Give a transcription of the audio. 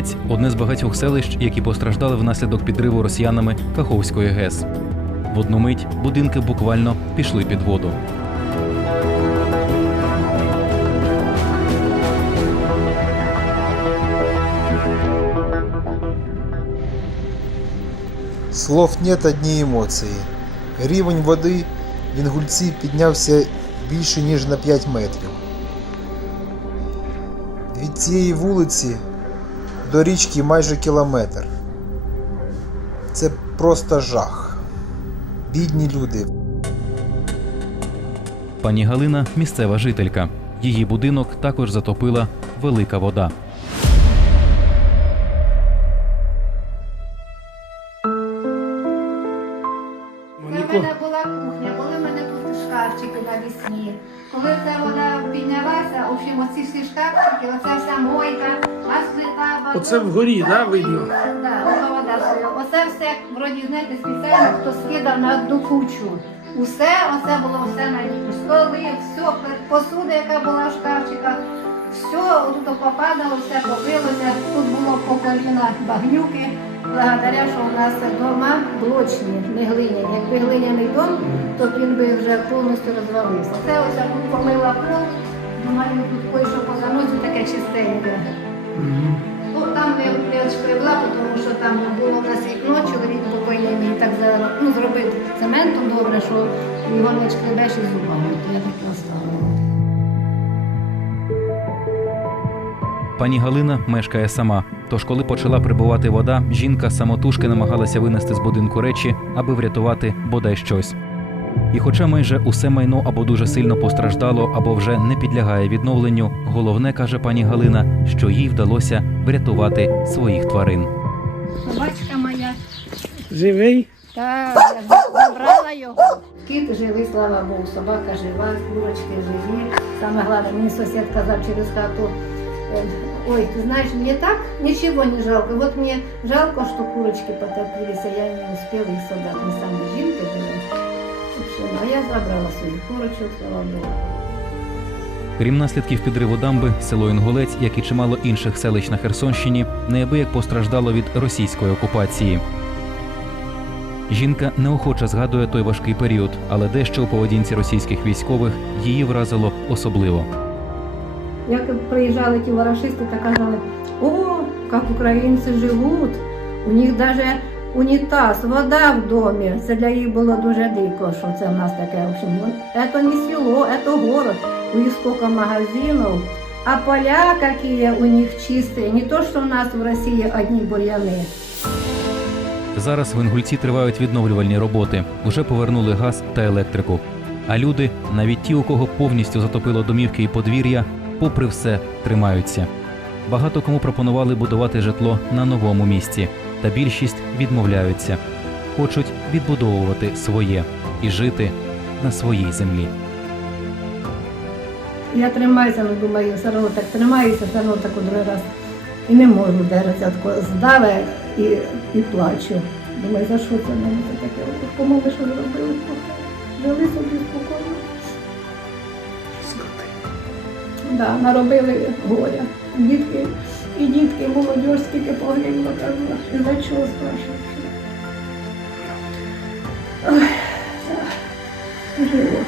Інгулець одне з багатьох селищ, які постраждали внаслідок підриву росіянами Каховської ГЕС. В одну мить будинки буквально пішли під воду. Слов нет одні емоції. Рівень води в Інгульці піднявся більше ніж на 5 метрів. Від цієї вулиці до річки майже кілометр. Це просто жах. Бідні люди. Пані Галина місцева жителька. Її будинок також затопила велика вода. Коли в мене була кухня, коли в мене тут шкафчики навісні, коли ця вода піднялася, в общем, оці всі шкафчики, оця вся мойка, аж плита, Оце вгорі, да, видно? Да, вода стоїть. Оце все, вроді, знаєте, спеціально хто скидав на одну кучу. Усе, оце було все на ній. Столи, все, посуда, яка була в шкафчиках, все тут попадало, все побилося. Тут було по коліна багнюки. Благодаря, що у нас дома блочні, не глиняні. Якби глиняний дом, то він би вже повністю розвалився. Це ось я помила пол, думаю, тут кое-що по таке чистеньке. Ну, там я, я шкребла, тому що там було в нас вікно, чоловік покойний мій так за, ну, зробив цементом добре, що його не шкребеш із зубами, то я таке оставила. Пані Галина мешкає сама. Тож, коли почала прибувати вода, жінка самотужки намагалася винести з будинку речі, аби врятувати бодай щось. І хоча майже усе майно або дуже сильно постраждало, або вже не підлягає відновленню, головне каже пані Галина, що їй вдалося врятувати своїх тварин. Собачка моя, Живий? так, я забрала його. Кіт живий, слава Богу, собака жива, курочки живі. Саме головне, мені сусід казав через хату. е, Ой, ты знаешь, мне так ничего не жалко. Вот мне жалко, что курочки потопились, я не успела их собрать. Мы сами жінки жили. Я забрала своїх курочок, слава Богу. Крім наслідків підриву дамби, село Інгулець, як і чимало інших селищ на Херсонщині, неабияк постраждало від російської окупації. Жінка неохоче згадує той важкий період, але дещо у поведінці російських військових її вразило особливо. Як приїжджали ті ворошисти, то казали, о, як українці живуть, у них навіть унітаз, вода в домі. Це для їх було дуже дико, що це в нас таке. В общем, ну, це не село, це город. У них скільки магазинів, а поля які у них чисті, не то, що у нас в Росії одні бур'яни. Зараз в Інгульці тривають відновлювальні роботи. Уже повернули газ та електрику. А люди, навіть ті, у кого повністю затопило домівки і подвір'я, попри все тримаються. Багато кому пропонували будувати житло на новому місці, та більшість відмовляються. Хочуть відбудовувати своє і жити на своїй землі. Я тримаюся, але думаю, все одно так тримаюся, все одно так у другий раз. І не можу держатися, тако здаве і, і плачу. Думаю, за що це мене це таке? Кому ми що зробили? Жили собі спокійно. Да, наробили горя. Дітки, і дітки, молодь, скільки кажу, і за чого спрашиваєш? Ой, так, живо.